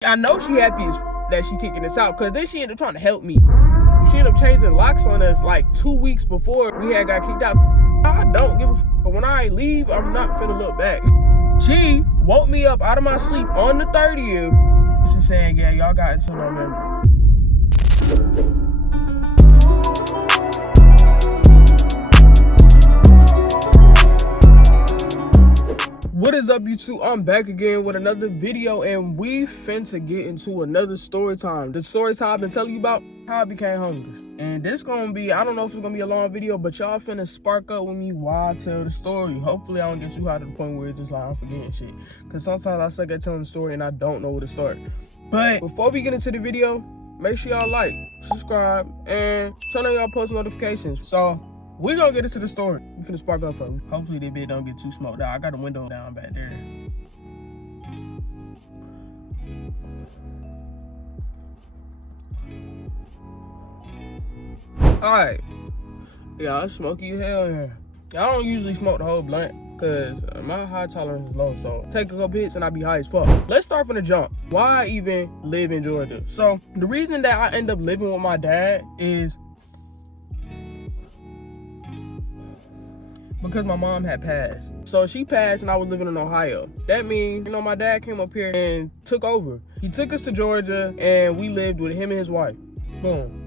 I know she happy as that she kicking us out, because then she ended up trying to help me. She ended up changing locks on us like 2 weeks before we had got kicked out. I don't give a but when I leave, I'm not finna look back. She woke me up out of my sleep on the 30th. She's saying, yeah, y'all got until November. What is up, YouTube? I'm back again with another video, and we finna get into another story time. The story time I've been telling you about, how I became homeless. And this gonna be, I don't know if it's gonna be a long video, but y'all finna spark up with me while I tell the story. Hopefully I don't get too high to the point where it's just like I'm forgetting shit. Cause sometimes I suck at telling the story and I don't know where to start. But before we get into the video, make sure y'all like, subscribe, and turn on y'all post notifications. So we're gonna get into the story. We finna spark up for me. Hopefully this bit don't get too smoked out. I got a window down back there. Alright. Yeah, it's smoky as hell here. I don't usually smoke the whole blunt because my high tolerance is low, so take a couple hits and I be high as fuck. Let's start from the jump. Why I even live in Georgia? So the reason that I end up living with my dad is because my mom had passed. So she passed and I was living in Ohio. That means, you know, my dad came up here and took over. He took us to Georgia and we lived with him and his wife. Boom.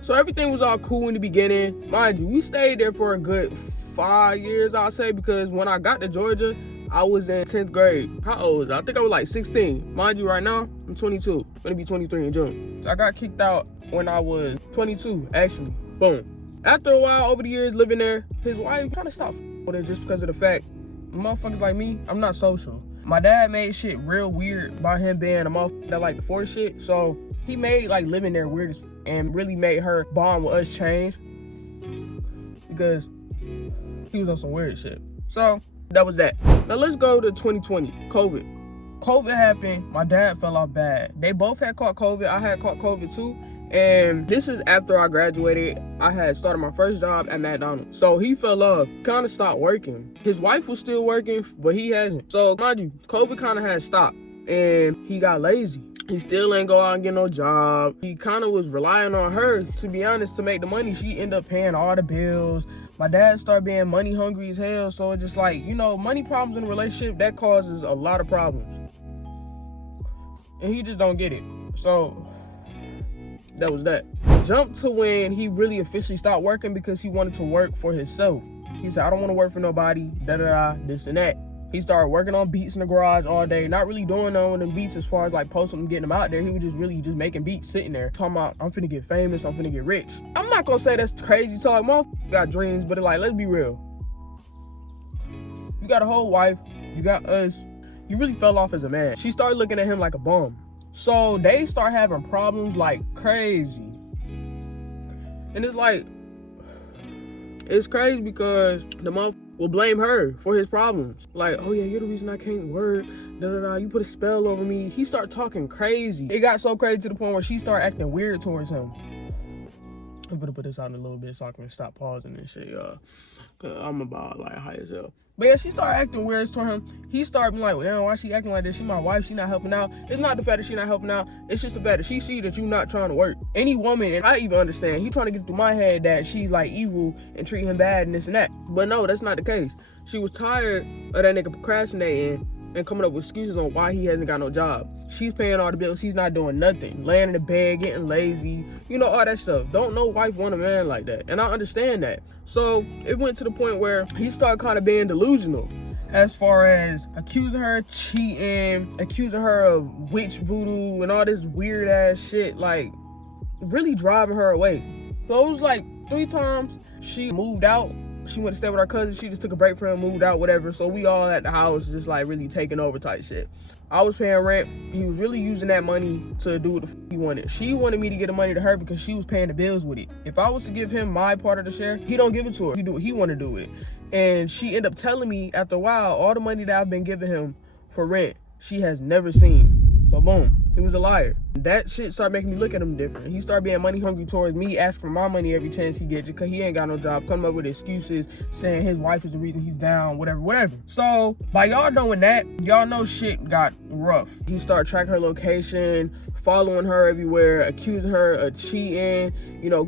So everything was all cool in the beginning. Mind you, we stayed there for a good 5 years, I'll say, because when I got to Georgia, I was in 10th grade. How old was I? I think I was like 16. Mind you, right now, I'm 22. I'm gonna be 23 in June. So I got kicked out when I was 22, actually. Boom. After a while, over the years living there, his wife kind of stopped with it just because of the fact, motherfuckers like me, I'm not social. My dad made shit real weird by him being a motherfucker that like to force shit. So he made like living there weird and really made her bond with us change because he was on some weird shit. So that was that. Now let's go to 2020, COVID. COVID happened, my dad fell off bad. They both had caught COVID, I had caught COVID too. And this is after I graduated. I had started my first job at McDonald's. So he fell off, kind of stopped working. His wife was still working, but he hasn't. So mind you, COVID kind of had stopped and he got lazy. He still ain't go out and get no job. He kind of was relying on her, to be honest, to make the money. She ended up paying all the bills. My dad started being money hungry as hell. So it's just like, you know, money problems in a relationship, that causes a lot of problems. And he just don't get it. So that was that. Jump to when he really officially stopped working because he wanted to work for himself. He said, I don't want to work for nobody, this and that. He started working on beats in the garage all day, not really doing none of them beats as far as like posting them, getting them out there. He was just really just making beats, sitting there, talking about, I'm finna get famous, I'm finna get rich. I'm not gonna say that's crazy talk, motherfucker got dreams, but like, let's be real. You got a whole wife, you got us, you really fell off as a man. She started looking at him like a bum. So they start having problems like crazy. And it's like, it's crazy because the motherfucker will blame her for his problems. Like, oh yeah, you're the reason I can't work. You put a spell over me. He started talking crazy. It got so crazy to the point where she started acting weird towards him. I'm gonna put this out in a little bit so I can stop pausing and shit, y'all. Cause I'm about like high as hell. But yeah, she started acting weird toward him. He started being like, well, why she acting like this? She my wife, she not helping out. It's not the fact that she not helping out. It's just the fact that she see that you not trying to work. Any woman, and I even understand, he trying to get through my head that she's like evil and treat him bad and this and that. But no, that's not the case. She was tired of that nigga procrastinating and coming up with excuses on why he hasn't got no job. She's paying all the bills, he's not doing nothing. Laying in the bed, getting lazy, you know, all that stuff. Don't no wife want a man like that. And I understand that. So it went to the point where he started kind of being delusional as far as accusing her of cheating, accusing her of witch voodoo and all this weird ass shit, like really driving her away. So it was like 3 times she moved out. She went to stay with her cousin. She just took a break from him, moved out, whatever. So we all at the house just like really taking over type shit. I was paying rent. He was really using that money to do what the he wanted. She wanted me to give the money to her because she was paying the bills with it. If I was to give him my part of the share, he don't give it to her. He do what he want to do with it. And she ended up telling me after a while, all the money that I've been giving him for rent, she has never seen. So boom. He was a liar. That shit started making me look at him different. He started being money hungry towards me, asking for my money every chance he gets because he ain't got no job, coming up with excuses, saying his wife is the reason he's down, whatever. So by y'all knowing that, y'all know shit got rough. He started tracking her location, following her everywhere, accusing her of cheating,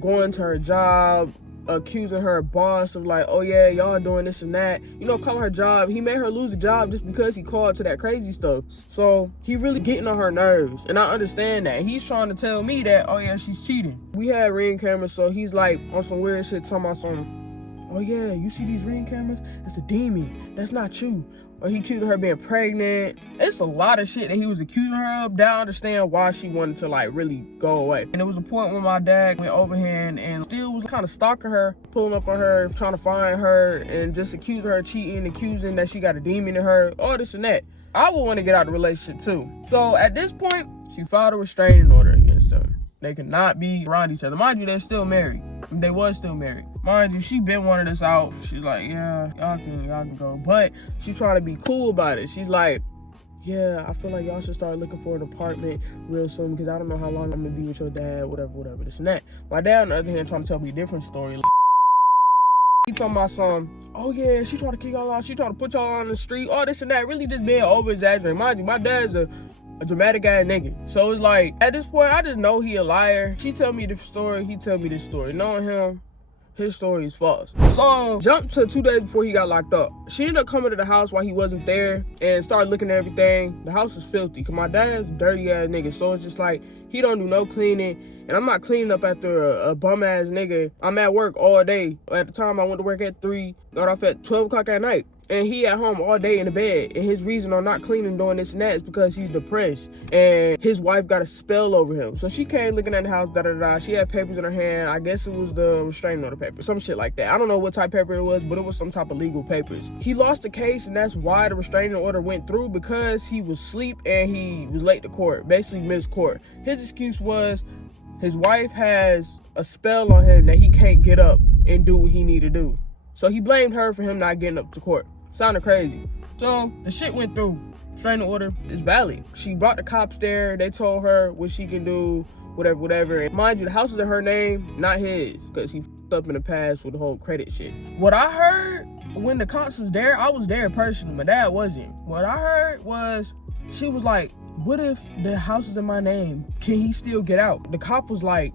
going to her job, accusing her boss of like, oh yeah, y'all doing this and that, calling her job. He made her lose a job just because he called to that crazy stuff. So he really getting on her nerves, and I understand that. He's trying to tell me that, oh yeah, she's cheating. We had Ring cameras, so he's like on some weird shit talking about some, oh yeah, you see these Ring cameras? That's a demon. That's not you. Or he accused her of being pregnant. It's a lot of shit that he was accusing her of. Now I understand why she wanted to like really go away. And there was a point when my dad went over here and still was kind of stalking her, pulling up on her, trying to find her, and just accusing her of cheating, accusing that she got a demon in her, all this and that. I would want to get out of the relationship too. So at this point, she filed a restraining order against him. They could not be around each other. Mind you, they're still married. They was still married. Mind you, she been wanting this out. She's like, yeah, y'all can go. But she's trying to be cool about it. She's like, yeah, I feel like y'all should start looking for an apartment real soon because I don't know how long I'm gonna be with your dad, whatever, this and that. My dad, on the other hand, trying to tell me a different story. He talking about some, oh yeah, she trying to kick y'all out, she trying to put y'all on the street, all this and that, really just being over exaggerating. Mind you, my dad's a dramatic ass nigga. So it's like, at this point, I just know he a liar. She tell me the story, he tell me this story. Knowing him, his story is false. So, jump to 2 days before he got locked up. She ended up coming to the house while he wasn't there and started looking at everything. The house is filthy because my dad's a dirty ass nigga. So it's just like, he don't do no cleaning. And I'm not cleaning up after a bum ass nigga. I'm at work all day. At the time, I went to work at 3, got off at 12 o'clock at night. And he at home all day in the bed. And his reason on not cleaning, doing this and that is because he's depressed. And his wife got a spell over him. So she came looking at the house, da-da-da. She had papers in her hand. I guess it was the restraining order paper. Some shit like that. I don't know what type of paper it was, but it was some type of legal papers. He lost the case, and that's why the restraining order went through, because he was asleep and he was late to court. Basically missed court. His excuse was his wife has a spell on him that he can't get up and do what he need to do. So he blamed her for him not getting up to court. Sounded crazy. So the shit went through. Restraining order is valid. She brought the cops there. They told her what she can do, whatever. And mind you, the house is in her name, not his, because he f***ed up in the past with the whole credit shit. What I heard when the cops was there, I was there personally. My dad wasn't. What I heard was, she was like, what if the house is in my name? Can he still get out? The cop was like,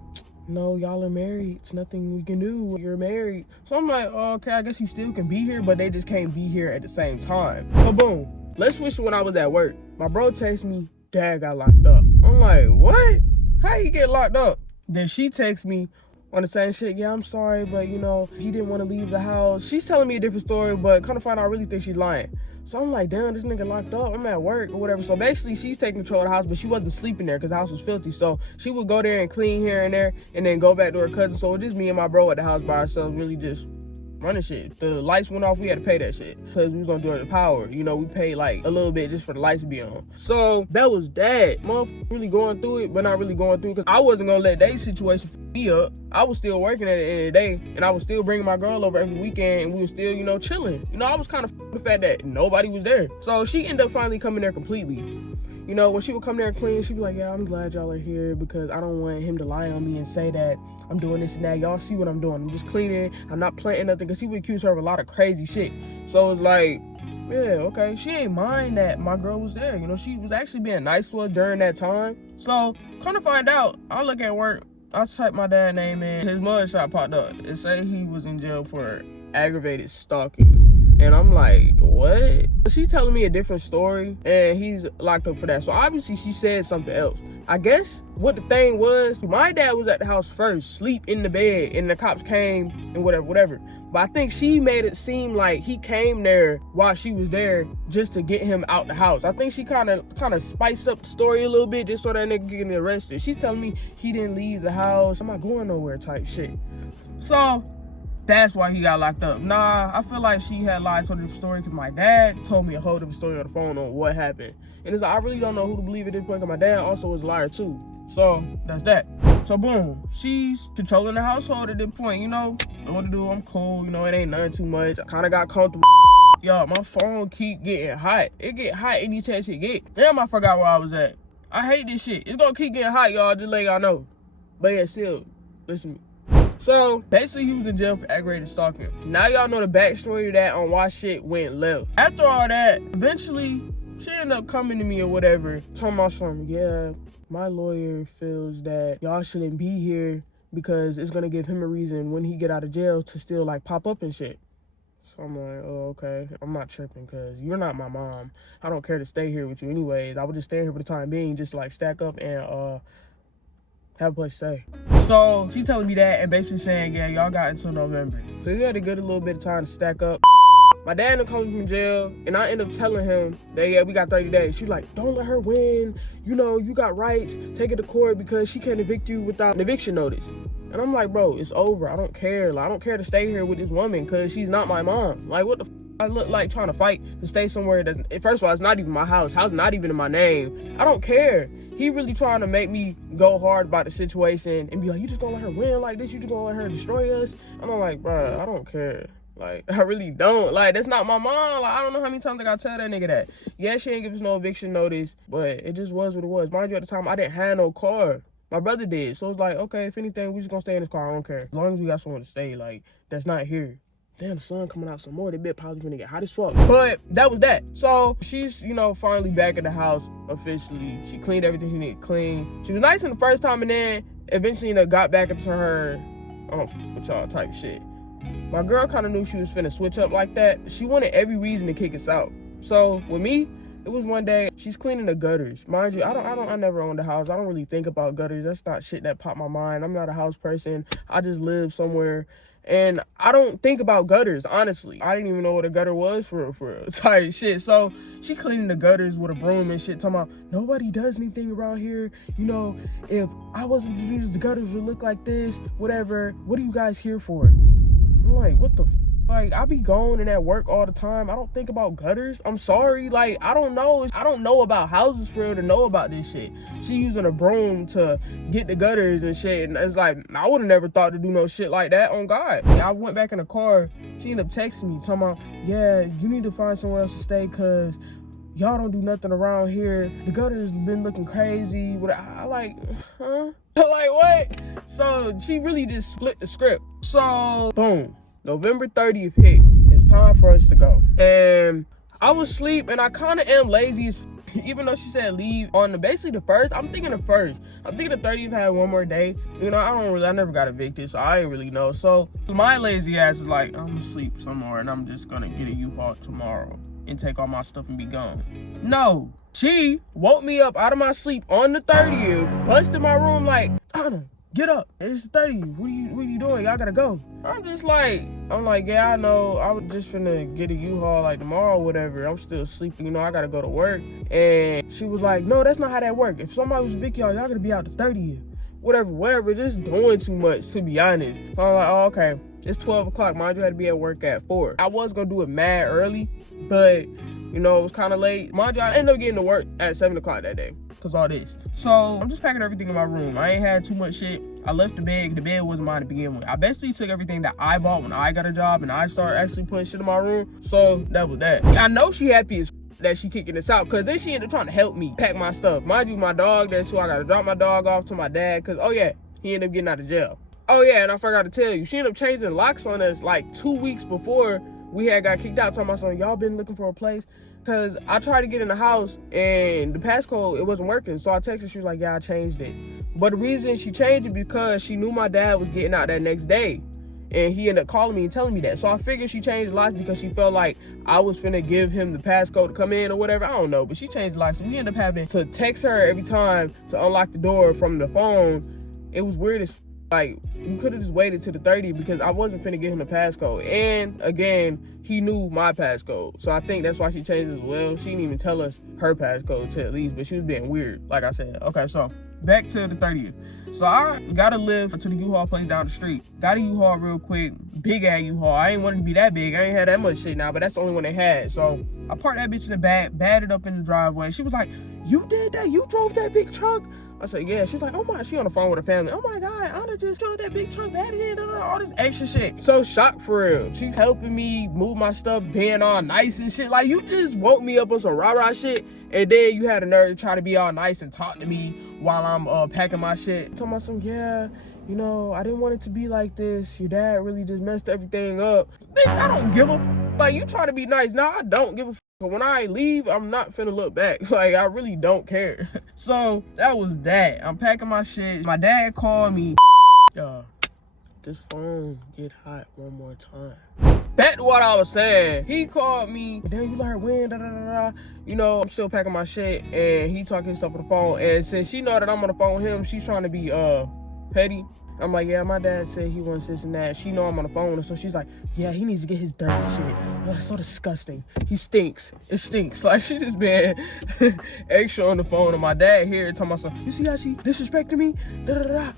no, y'all are married. It's nothing we can do. You're married. So I'm like, oh, okay, I guess he still can be here, but they just can't be here at the same time. So boom. Let's switch to when I was at work. My bro texts me, dad got locked up. I'm like, what? How you get locked up? Then she texts me on the same shit. Yeah, I'm sorry, but he didn't want to leave the house. She's telling me a different story, but kind of find out I really think she's lying. So I'm like, damn, this nigga locked up. I'm at work or whatever. So basically, she's taking control of the house, but she wasn't sleeping there because the house was filthy. So she would go there and clean here and there and then go back to her cousin. So it just me and my bro at the house by ourselves, really just running shit. The lights went off, we had to pay that shit because we was on during the power. We paid like a little bit just for the lights to be on. So that was that. Motherfucker really going through it, but not really going through it, because I wasn't gonna let that situation f me up. I was still working at the end of the day, and I was still bringing my girl over every weekend, and we were still, chilling. I was kind of the fact that nobody was there. So she ended up finally coming there completely. When she would come there and clean, she'd be like, yeah, I'm glad y'all are here because I don't want him to lie on me and say that I'm doing this and that. Y'all see what I'm doing. I'm just cleaning. I'm not planting nothing, because he would accuse her of a lot of crazy shit. So it's like, yeah, okay. She ain't mind that my girl was there. She was actually being nice to her during that time. So come to find out, I look at work, I type my dad's name in, his mugshot popped up. It say he was in jail for aggravated stalking. And I'm like, what? She's telling me a different story, and he's locked up for that. So obviously she said something else. I guess what the thing was, my dad was at the house first, sleep in the bed, and the cops came and whatever. But I think she made it seem like he came there while she was there just to get him out the house. I think she kind of spiced up the story a little bit just so that nigga getting arrested. She's telling me he didn't leave the house, I'm not going nowhere type shit. So that's why he got locked up. Nah, I feel like she had lied to a different story, because my dad told me a whole different story on the phone on what happened. And it's like, I really don't know who to believe at this point, because my dad also was a liar too. So that's that. So boom, she's controlling the household at this point. Know what to do, I'm cool, it ain't nothing too much. I kind of got comfortable. Y'all, my phone keep getting hot. It get hot any chance it get. Damn, I forgot where I was at. I hate this shit. It's gonna keep getting hot, y'all. Just let y'all know. But yeah, still, listen to me. So basically, he was in jail for aggravated stalking. Now y'all know the backstory of that on why shit went left. After all that, eventually, she ended up coming to me or whatever, talking about something. Yeah, my lawyer feels that y'all shouldn't be here because it's gonna give him a reason when he get out of jail to still like pop up and shit. So I'm like, oh, okay. I'm not tripping because you're not my mom. I don't care to stay here with you anyways. I would just stay here for the time being, just to like stack up and have a place to stay. So she telling me that and basically saying, yeah, y'all got until November. So we had a good little bit of time to stack up. My dad ended up coming from jail, and I ended up telling him that, yeah, we got 30 days. She's like, don't let her win. You know, you got rights. Take it to court because she can't evict you without an eviction notice. And I'm like, bro, it's over. I don't care. Like, I don't care to stay here with this woman because she's not my mom. Like, what the f***? I look like trying to fight to stay somewhere that's, first of all, it's not even my house. House not even in my name. I don't care. He really trying to make me go hard about the situation and be like, you just gonna let her win like this? You just gonna let her destroy us? I'm like, bro, I don't care. Like, I really don't. Like, that's not my mom. Like, I don't know how many times I gotta tell that nigga that. Yeah, she ain't give us no eviction notice, but it just was what it was. Mind you, at the time, I didn't have no car. My brother did. So it's like, okay, if anything, we just gonna stay in this car. I don't care. As long as we got someone to stay, like, that's not here. Damn, the sun coming out some more. They bet probably gonna get hot as fuck. But that was that. So she's, you know, finally back at the house officially. She cleaned everything she needed to clean. She was nice in the first time, and then eventually, you know, got back into her, I don't f with y'all type shit. My girl kind of knew she was finna switch up like that. She wanted every reason to kick us out. So with me, it was one day, she's cleaning the gutters. Mind you, I never owned a house. I don't really think about gutters. That's not shit that popped my mind. I'm not a house person. I just live somewhere. And I don't think about gutters, honestly. I didn't even know what a gutter was for type shit. So she cleaning the gutters with a broom and shit, talking about nobody does anything around here. You know, if I wasn't to do this, the gutters would look like this, whatever. What are you guys here for? I'm like, what the f? Like, I be going and at work all the time. I don't think about gutters. I'm sorry. Like, I don't know about houses for real to know about this shit. She using a broom to get the gutters and shit. And it's like, I would have never thought to do no shit like that on God. I went back in the car. She ended up texting me, talking about, yeah, you need to find somewhere else to stay because y'all don't do nothing around here. The gutters been looking crazy. I like, huh? Like, what? So she really just split the script. So, boom. November 30th hit. It's time for us to go. And I was asleep, and I kind of am lazy as even though she said leave on basically the first. I'm thinking the first. I'm thinking the 30th had one more day. You know, I never got evicted, so I ain't really know. So my lazy ass is like, I'm gonna sleep somewhere, and I'm just gonna get a U-Haul tomorrow and take all my stuff and be gone. No. She woke me up out of my sleep on the 30th, busted my room like, Anna, get up. It's 30. What are you doing? Y'all gotta go. I'm like, yeah, I know. I was just finna get a U-Haul like tomorrow or whatever. I'm still sleeping. You know, I gotta go to work. And she was like, no, that's not how that works. If somebody was Vic, y'all gotta be out the 30th. Whatever. Just doing too much, to be honest. So I'm like, oh, okay. It's 12 o'clock. Mind you, I had to be at work at 4. I was gonna do it mad early, but, you know, it was kind of late. Mind you, I ended up getting to work at 7 o'clock that day. Cause all this. So I'm just packing everything in my room. I ain't had too much shit. I left the bed. The bed wasn't mine to begin with. I basically took everything that I bought when I got a job and I started actually putting shit in my room. So that was that. I know she happy as that she kicking this out, cause then she ended up trying to help me pack my stuff. Mind you, my dog, that's who I gotta drop my dog off to my dad, cause oh yeah, he ended up getting out of jail. Oh yeah, and I forgot to tell you, she ended up changing locks on us like 2 weeks before we had got kicked out. Talking about something, y'all been looking for a place? Cause I tried to get in the house and the passcode, it wasn't working. So I texted her, she was like, yeah, I changed it. But the reason she changed it because she knew my dad was getting out that next day. And he ended up calling me and telling me that. So I figured she changed the locks because she felt like I was finna give him the passcode to come in or whatever. I don't know, but she changed the locks. So we ended up having to text her every time to unlock the door from the phone. It was weird as like, you could have just waited to the 30 because I wasn't finna give him the passcode. And again, he knew my passcode. So I think that's why she changed it as well. She didn't even tell us her passcode to at least, but she was being weird, like I said. Okay, so back to the 30th. So I got to live to the U-Haul place down the street. Got a U-Haul real quick, big ass U-Haul. I ain't want it to be that big. I ain't had that much shit now, but that's the only one they had. So I parked that bitch in the back, batted up in the driveway. She was like, you did that? You drove that big truck? I said, yeah. She's like, oh my, she on the phone with her family. Oh my God, Anna just drove that big truck, batted in, all this extra shit. So shocked for real. She helping me move my stuff, being all nice and shit. Like, you just woke me up on some rah-rah shit. And then you had a nerve to try to be all nice and talk to me while I'm packing my shit. Talking about some, yeah, you know, I didn't want it to be like this. Your dad really just messed everything up. Bitch, I don't give a like, you try to be nice. Nah, I don't give a but when I leave, I'm not finna look back. Like, I really don't care. So, that was that. I'm packing my shit. My dad called me. Y'all, this phone get hot one more time. Back to what I was saying. He called me. Damn, you let her win, da da da da. You know, I'm still packing my shit, and he talking stuff on the phone. And since she know that I'm on the phone with him, she's trying to be petty. I'm like, yeah, my dad said he wants this and that. She know I'm on the phone, and so she's like, yeah, he needs to get his dirty shit. Oh, it's so disgusting. He stinks. It stinks. Like, she just been extra on the phone, and my dad here talking about something. You see how she disrespected me? Da da da.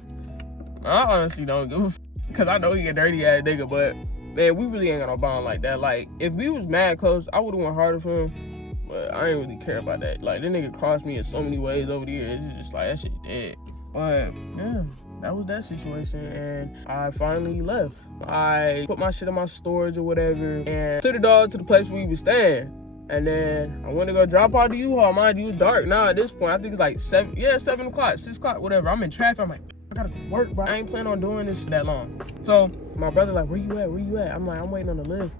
I honestly don't give a f, because I know he a dirty ass nigga, but man, we really ain't got no bond like that. Like, if we was mad close, I would have went harder for him, but I ain't really care about that. Like, that nigga crossed me in so many ways over the years. It's just like, that shit dead. But yeah, that was that situation, and I finally left. I put my shit in my storage or whatever, and took the dog to the place where we was staying. And then I went to go drop out the U-Haul. Mind you, it's dark now at this point. I think it's like 7 o'clock, 6 o'clock, whatever. I'm in traffic. I'm like, I gotta go work, bro. I ain't planning on doing this that long. So my brother like, where you at? Where you at? I'm like, I'm waiting on the lift.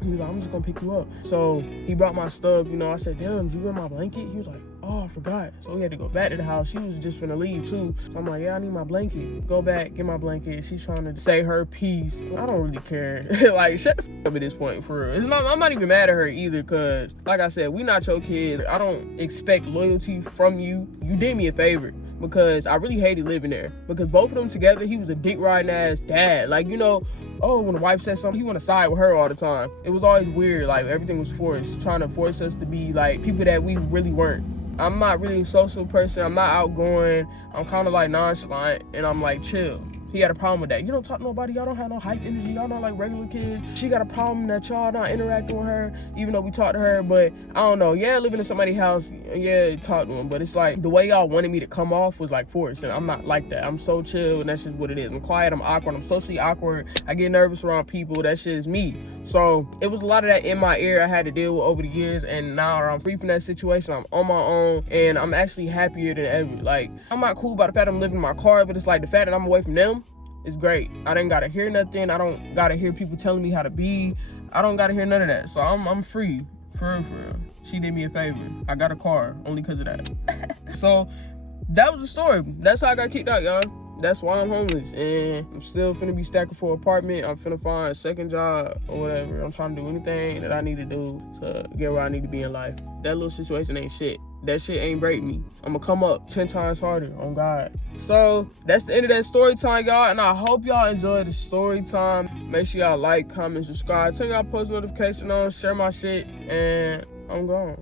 He was like, I'm just gonna pick you up. So he brought my stuff, you know. I said, damn, did you get my blanket? He was like, oh, I forgot. So we had to go back to the house. She was just finna leave too. So I'm like, yeah, I need my blanket. Go back, get my blanket. She's trying to say her piece. I don't really care. Like, shut the f up at this point, for real. I'm not even mad at her either, cause like I said, we not your kid. I don't expect loyalty from you. You did me a favor. Because I really hated living there. Because both of them together, he was a dick riding ass dad. Like, you know, oh, when the wife said something, he want to side with her all the time. It was always weird. Like, everything was forced. Trying to force us to be, like, people that we really weren't. I'm not really a social person. I'm not outgoing. I'm kind of, like, nonchalant. And I'm, like, chill. He had a problem with that. You don't talk to nobody. Y'all don't have no hype energy. Y'all not like regular kids. She got a problem that y'all not interacting with her, even though we talk to her. But I don't know. Yeah, living in somebody's house, yeah, talk to them. But it's like the way y'all wanted me to come off was like forced. And I'm not like that. I'm so chill, and that's just what it is. I'm quiet. I'm awkward. I'm socially awkward. I get nervous around people. That shit is me. So it was a lot of that in my ear I had to deal with over the years. And now I'm free from that situation. I'm on my own. And I'm actually happier than ever. Like, I'm not cool about the fact I'm living in my car, but it's like the fact that I'm away from them. It's great. I didn't gotta hear nothing. I don't gotta hear people telling me how to be. I don't gotta hear none of that. So I'm free. For real. She did me a favor. I got a car only because of that. So that was the story. That's how I got kicked out, y'all. That's why I'm homeless. And I'm still finna be stacking for an apartment. I'm finna find a second job or whatever. I'm trying to do anything that I need to do to get where I need to be in life. That little situation ain't shit. That shit ain't break me. I'm gonna come up 10 times harder, on God. So that's the end of that story time, y'all. And I hope y'all enjoyed the story time. Make sure y'all like, comment, subscribe. Turn y'all post notification on, share my shit, and I'm gone.